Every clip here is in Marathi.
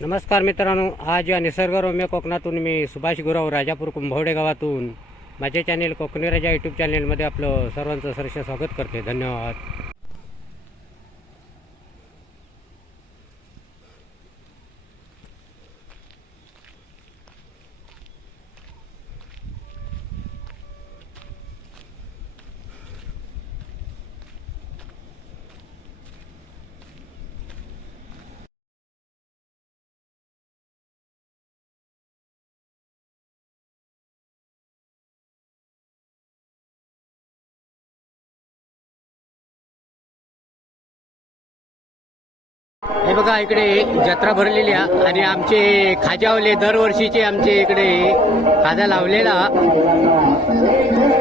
नमस्कार मित्रांनो आज या निसर्गरम्य कोकणातून मी सुभाष गुरव राजापूर कुंभवडे गावातून. माझे चॅनेल कोकणी राजा यूट्यूब चॅनेलमध्ये आपलं सर्वांचं सरस स्वागत करते. धन्यवाद. हे बघा इकडे जत्रा भरलेली आहे आणि आमचे खाजावले दरवर्षीचे आमचे इकडे खाजा लावलेला.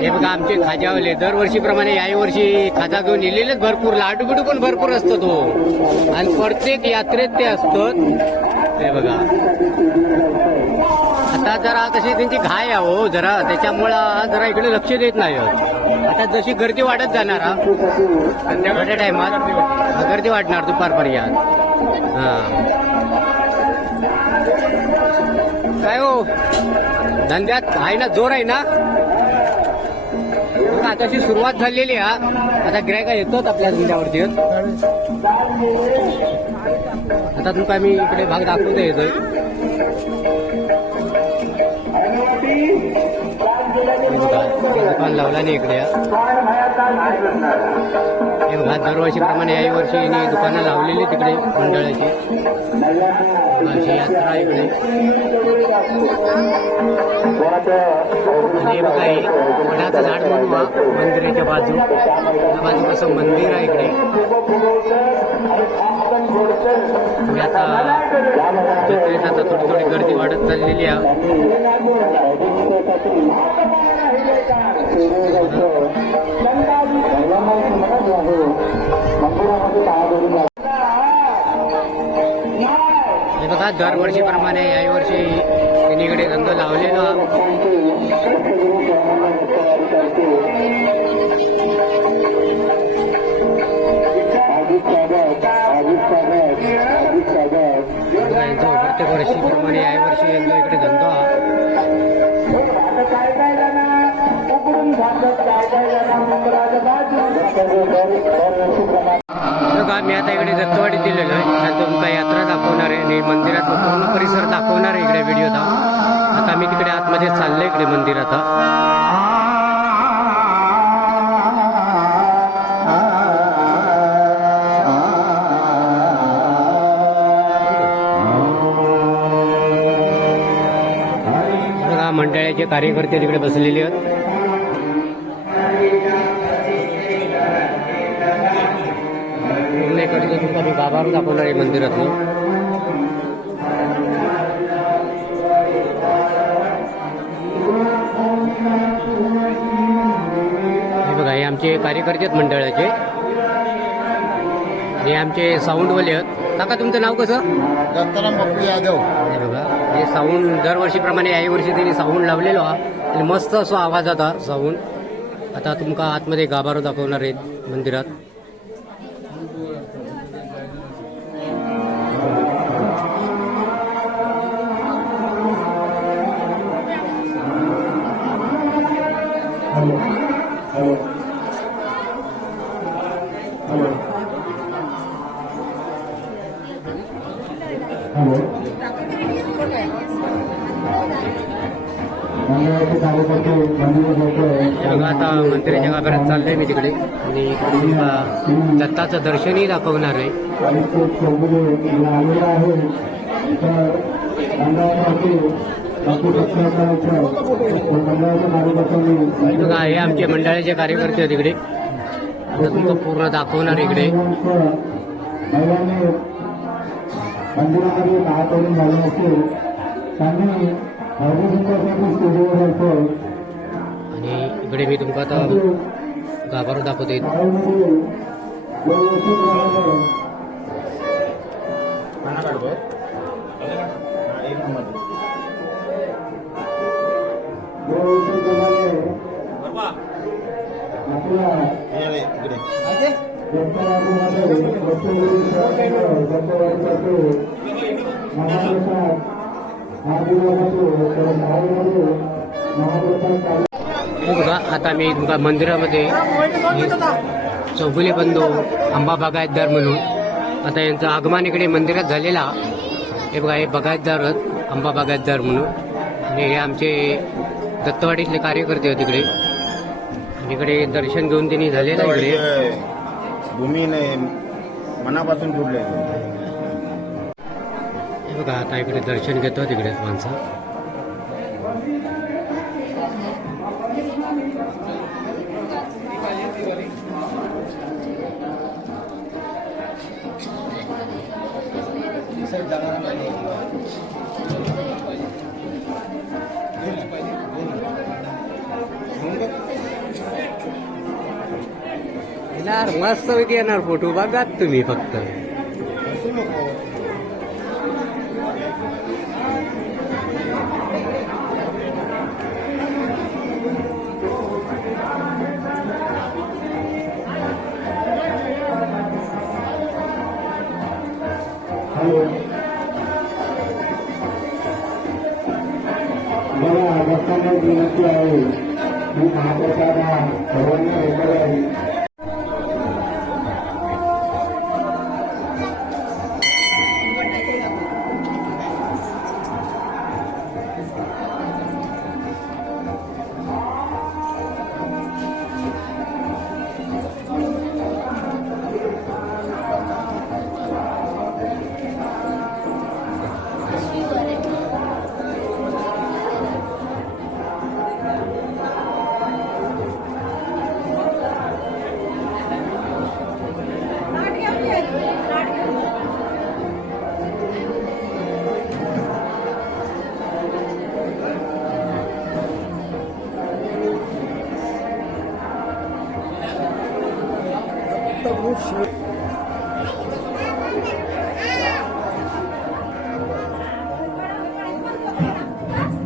हे बघा आमचे खाजावले दरवर्षीप्रमाणे याही वर्षी खाजा घेऊन येलेलेच भरपूर लाडू बिडू पण भरपूर असतो तो. आणि प्रत्येक यात्रेत ते असतात. हे बघा. आता जरा कशी त्यांची घाय आहो जरा त्याच्यामुळं जरा इकडे लक्ष देत नाही आता जशी गर्दी वाढत जाणार हा. संध्याकाळच्या टायमात गर्दी वाढणार दुपारपर्यंत. हा. काय हो? धंद्यात आहे ना जोर आहे ना? आता अशी सुरुवात झालेली हा. आता गिरायका येतोच आपल्या धंद्यावरती. आता तुमका मी इकडे भाग दाखवतो येतोय हे दुकान लावला नाही इकडे. हे बघा दरवर्षीप्रमाणे याही वर्षी यांनी दुकानं लावलेली तिकडे मंडळाची. अशी यात्रा इकडे. हे बघा हे वडाचं झाड म्हणून मंदिराच्या बाजू. बाजू कसं मंदिर आहे इकडे. हे बघा दरवर्षीप्रमाणे याही वर्षी त्यांनी इकडे रंग लावलेला प्रत्येक वर्षीप्रमाणे याही वर्षी यांचा इकडे धंदा हा. बघा मी आता इकडे दत्तवाडी दिलेलो आहे. आता तुमका यात्रा दाखवणार आहे आणि मंदिरात पूर्ण परिसर दाखवणार आहे इकडे व्हिडिओ आता मी तिकडे आतमध्ये चाललो इकडे मंदिर आता मंडळाचे कार्यकर्ते तिकडे बसलेले आहेत. गाभारून दाखवणार आहे मंदिरातून. हे बघा हे आमचे कार्यकर्ते आहेत मंडळाचे. हे आमचे साऊंडवाले आहेत. काका तुमचं नाव कसं? दत्ताराम बापू यादव. हे बघा हे साऊंड दरवर्षीप्रमाणे याही वर्षी त्यांनी साऊंड लावलेलो हा. आणि मस्त असो आवाज आता साऊंड. आता तुमका आतमध्ये गाभारो दाखवणार आहेत मंदिरात. हे बघा आता मंदिराच्या गाभाऱ्यात चाललंय मी तिकडे. आणि इकडे दत्ताचं दर्शनही दाखवणार आहे. हे बघा हे आमचे मंडळाचे कार्यकर्ते आहेत इकडे. आता तुमचं पूर्ण दाखवणार इकडे. मंदिरामध्ये झाले असेल त्यांनी आणि इकडे मी तुमका आता गाभारू दाखवते. शाळेमध्ये महाप्रसाद बघा आता मी तुमका मंदिरामध्ये चौगुले बंधू आंबा बागायतदार म्हणून आता यांचं आगमन इकडे मंदिरात झालेला हे बघा हे बागायतदार आंबा बागायतदार म्हणून. आणि हे आमचे दत्तवाडीतले कार्यकर्ते होते इकडे. इकडे दर्शन घेऊन त्यांनी झालेलं आहे इकडे. भूमीने मनापासून जुडले हे बघा आता इकडे दर्शन घेतो तिकडे माणसं. यार मस्त पैकी येणार फोटो बघात तुम्ही फक्त.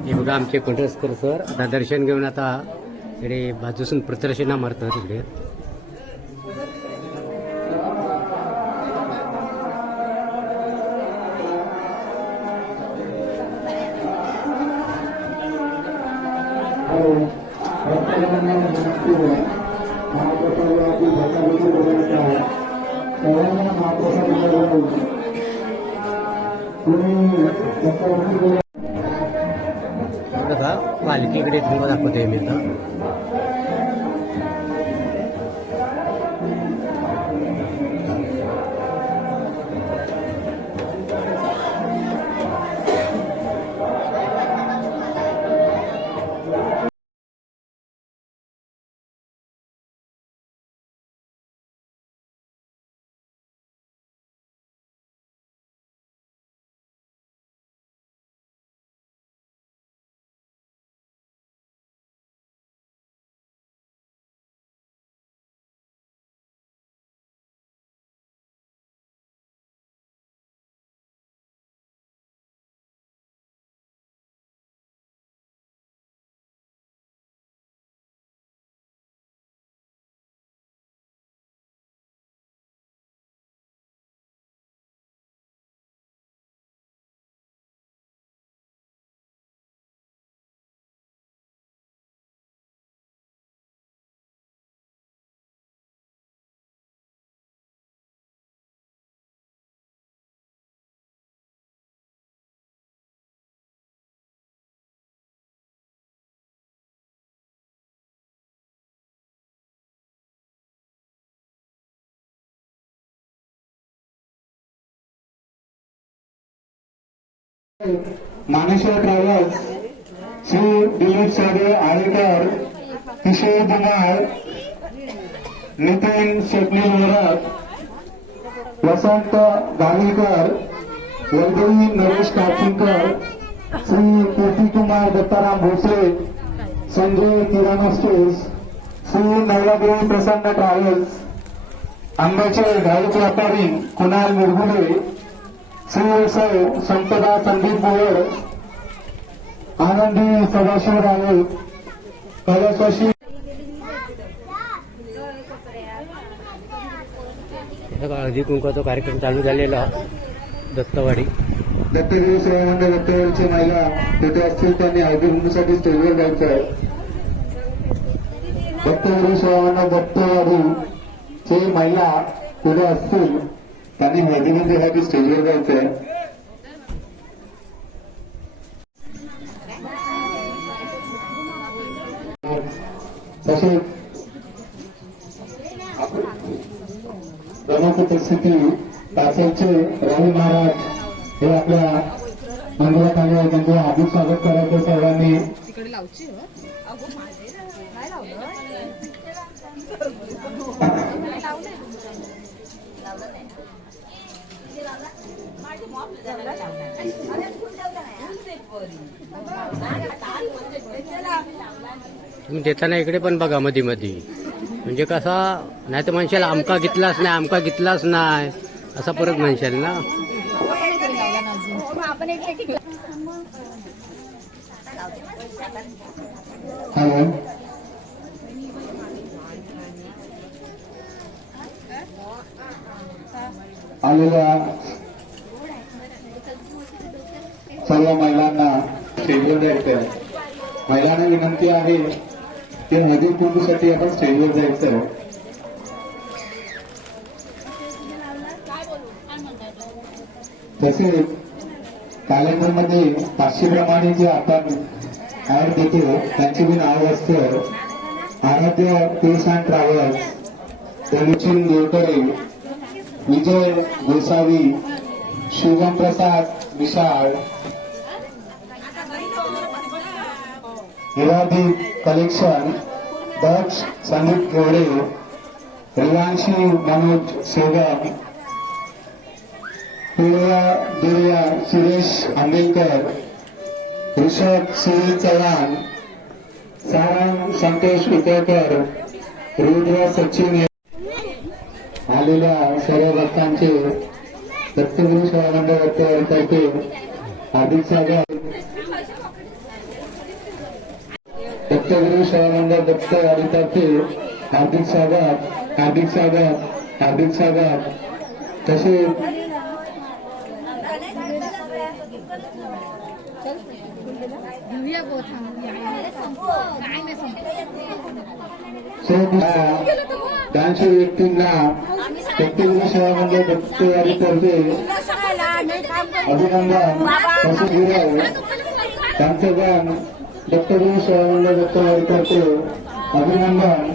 हे बघा आमचे पंढरसकर सर आता दर्शन घेऊन आता इकडे बाजूसून प्रदर्शना मारतात इकडे. बघा पालखीकडे तुम्हाला दाखवतोय मी आता Maneshwar travels Shri Dilip Sage Alekar Kishor Dhumal Nitin Shetni Morat Vasant Gangikar Vaidevi Naresh Kachinkar Shri Kirtikumar Dattaram Bhosale Sanjay Kirana stores Shri Navladevi Prasanna travels आंब्याचे घाईक व्यापारी कुणाल मुरगुडे श्री साहेब संपदा संदीप बोयर आनंदी सदाशिव राणे बघा हळदी कुंकाचा कार्यक्रम चालू झालेला दत्तवाडी. दत्तगिरी सेवा मंडळ दत्तगिरीची महिला तिथे असतील त्यांनी हळदी कुंकूसाठी स्टेजवर जायचं आहे. दत्तगिरी सेवा मंडळ दत्तवाडीची महिला तिथे असतील. त्यांनी हळदी कुंकूसाठी स्टेजवर जायचंय तसेच प्रमुख उपस्थिती तासाचे रवी महाराज हे आपल्या मंदिरात आले आहे त्यांचं हार्दिक स्वागत करायचं सर्वांनी तिकडे लावची हो अगो माझे नाही लावलं तुम्ही देताना इकडे पण बघा मध्ये मध्ये म्हणजे कसा नाही तर म्हणशाल आमका घेतलाच नाही आमका घेतलाच नाही असा परत म्हणशाल ना? आलेल्या सर्व महिलांना स्टेजवर जायचं आहे. महिलांना विनंती आहे की हळदी कुंकूसाठी आपण स्टेजवर जायचं आहे. तसेच कॅलेंडरमध्ये पाचशे प्रमाणे जे आपण ऍड देतो त्यांची बी नाव असतं Aaradhya tours and travels Sachin Devkare Vijay Gosavi Shubham Prasad Vishal Hiradi collection Daksh Sandeep Kevade Rivanshi Manoj Segam Pilya Durya Suresh Ambedkar Rishabh Sunil Chavan Sarang Santosh Utarkar Rudra Sachin आलेल्या सर्व भक्तांचे दत्तगुरु सेवा मंडळ तर्फे हार्दिक स्वागत. दत्तगुरु सेवा मंडळ दत्त तर्फे हार्दिक स्वागत हार्दिक स्वागत हार्दिक स्वागत तसेच घेऊया बोथ काय नाही डान्स व्यक्तींना दत्तगुरु सेवा मंडळ दत्तवाडी तर्फे अभिनंदन तसेच विराव त्यांचं गाण दत्तगुरु सेवा मंडळ दत्तवाडी तर्फे अभिनंदन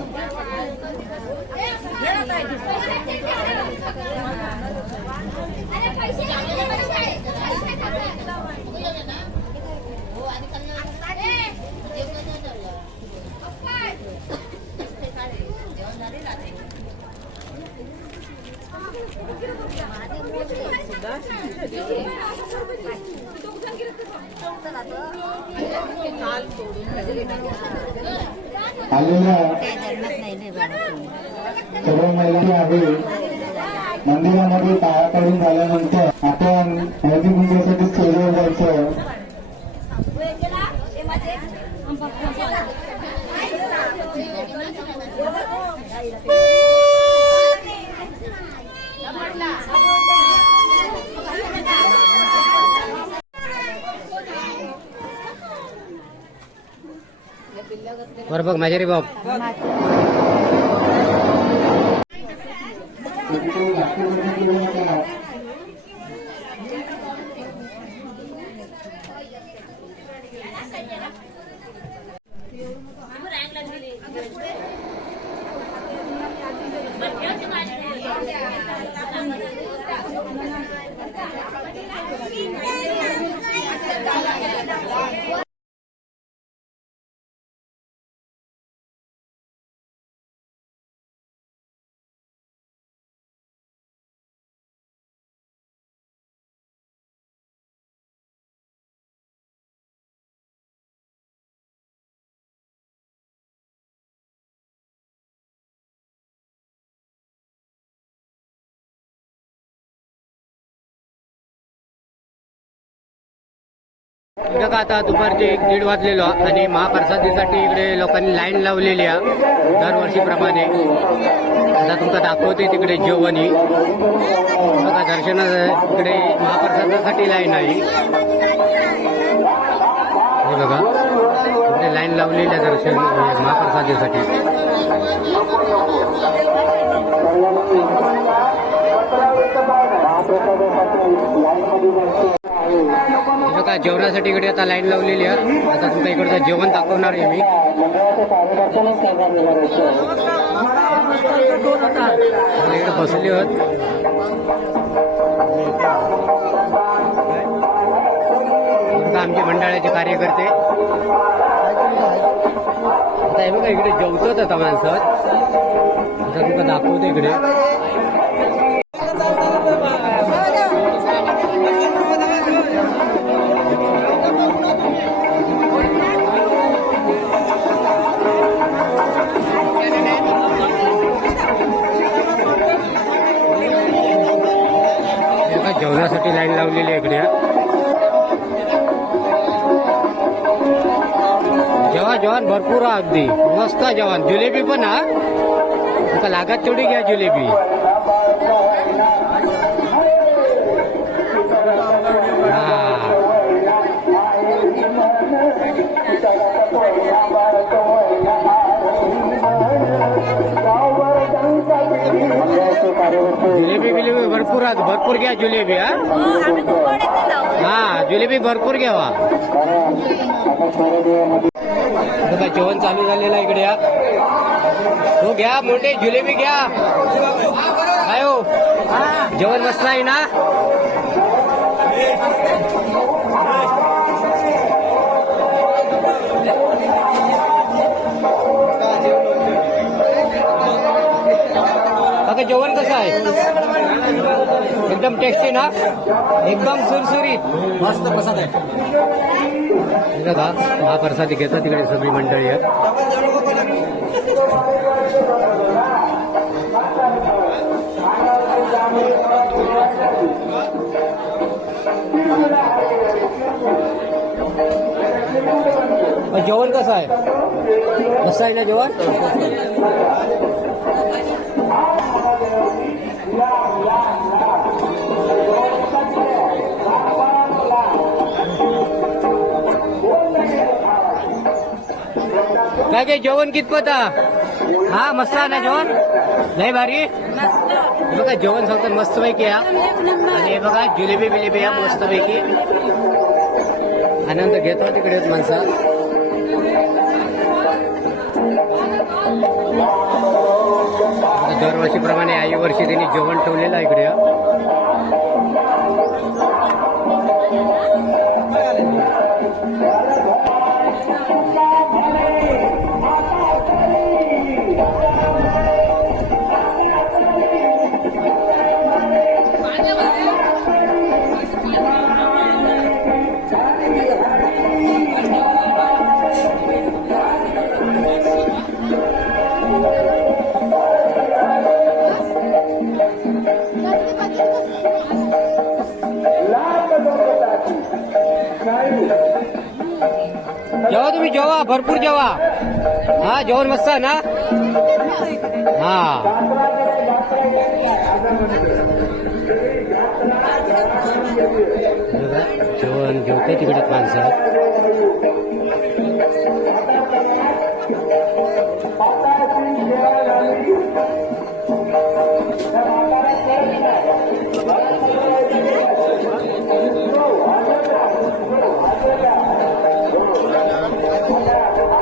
आलेल्या सर्व महिलांनी आहे मंदिरामध्ये पाया पडून झाल्यानंतर आपण हळदी कुंकवासाठी स्टेजवर जायचं बरं बघ माझ्या रे बाप इथं का आता दुपारचे एक दीड वाजलेलो आणि महाप्रसादीसाठी इकडे लोकांनी लाईन लावलेली आहे दरवर्षीप्रमाणे. आता तुमका दाखवते तिकडे जेवणी. बघा दर्शना इकडे महाप्रसादासाठी लाईन आहे. हे बघा इकडे लाईन लावलेली आहे दर्शन महाप्रसादीसाठी. हे बघा जेवणासाठी इकडे आता लाईन लावलेली आहे. आता तुमच्या इकडचं जेवण दाखवणार आहे मी. इकडे बसले आहोत. आमचे मंडळाचे कार्यकर्ते. आता हे बघा इकडे जेवतोच आता माणसं. आता तुमका दाखवतो इकडे. जेवणासाठी लावलेली आहे इकडे जवान जवान भरपूर अगदी. मस्त जवान. जेवण जिलेबी पण हा. तुका लागत तेवढी घ्या जिलेबी. जिलेबी बिलेबी भरपूर आहेत. भरपूर घ्या जिलेबी हा. जाऊ. हा जिलेबी भरपूर घ्यावा. बघा जेवण चालू झालेलं आहे इकडे या हो घ्या मोठे जिलेबी घ्या. काय हो. जेवण मस्त आहे ना? आहे. एकदम टेस्टी ना. एकदम सुरसुरीत. मस्त प्रसाद आहे. दादा हा प्रसाद घेतात तिकडे सगळी मंडळी आहे जेवण कसं आहे? कसं आहे ना जेवण? काय काय जेवण कितपत हा? हा मस्त आहे ना जेवण? नाही भारी? बघा जेवण सांगतात मस्त पैकी या. आणि बघा जिलेबी बिलेबी या मस्त पैकी आनंद घेतो तिकडे माणसा. दरवर्षीप्रमाणे आई वर्षी त्यांनी जेवण ठेवलेलं आहे इकडे. जेवा भरपूर जेवा. हा जेवण मस्त आहे ना? हा. जेवण जेवते तिकडे माणसं.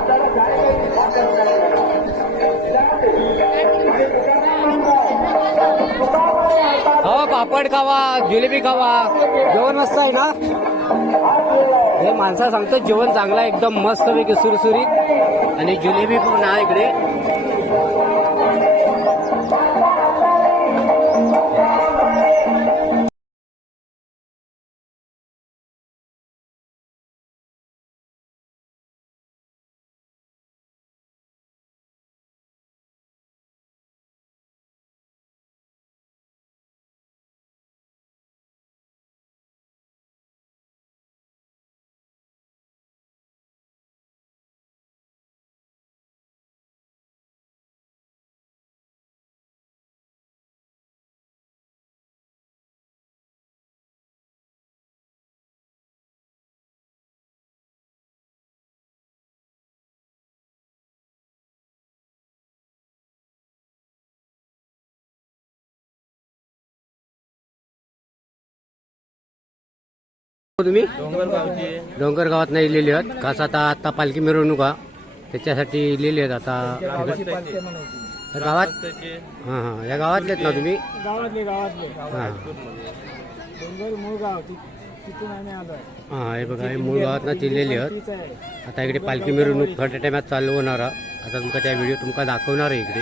हो पापड खावा जिलेबी खावा. जेवण मस्त आहे ना? हे माणसा सांगतो जेवण चांगलं आहे एकदम मस्त पैकी सुरसुरीत. आणि जिलेबी पण आहे इकडे. तुम्ही? डोंगर गावात नाही लिहिले आहेत. खास आता आता पालखी मिरवणुका त्याच्यासाठी लिहिले आहेत आता. या गावात? हां हां. या गावातलेच ना तुम्ही? गावातले गावातले. हां. डोंगर मूळ गाव ति- तिथून आम्ही आलोय हां हे बघा हे मूळ गावात ना लिहिलेले आहेत. आता इकडे पालखी मिरवणूक थोड्या टायमात चालू होणार आहे. आता तुमका त्या व्हिडिओ तुमका दाखवणार आहे इकडे.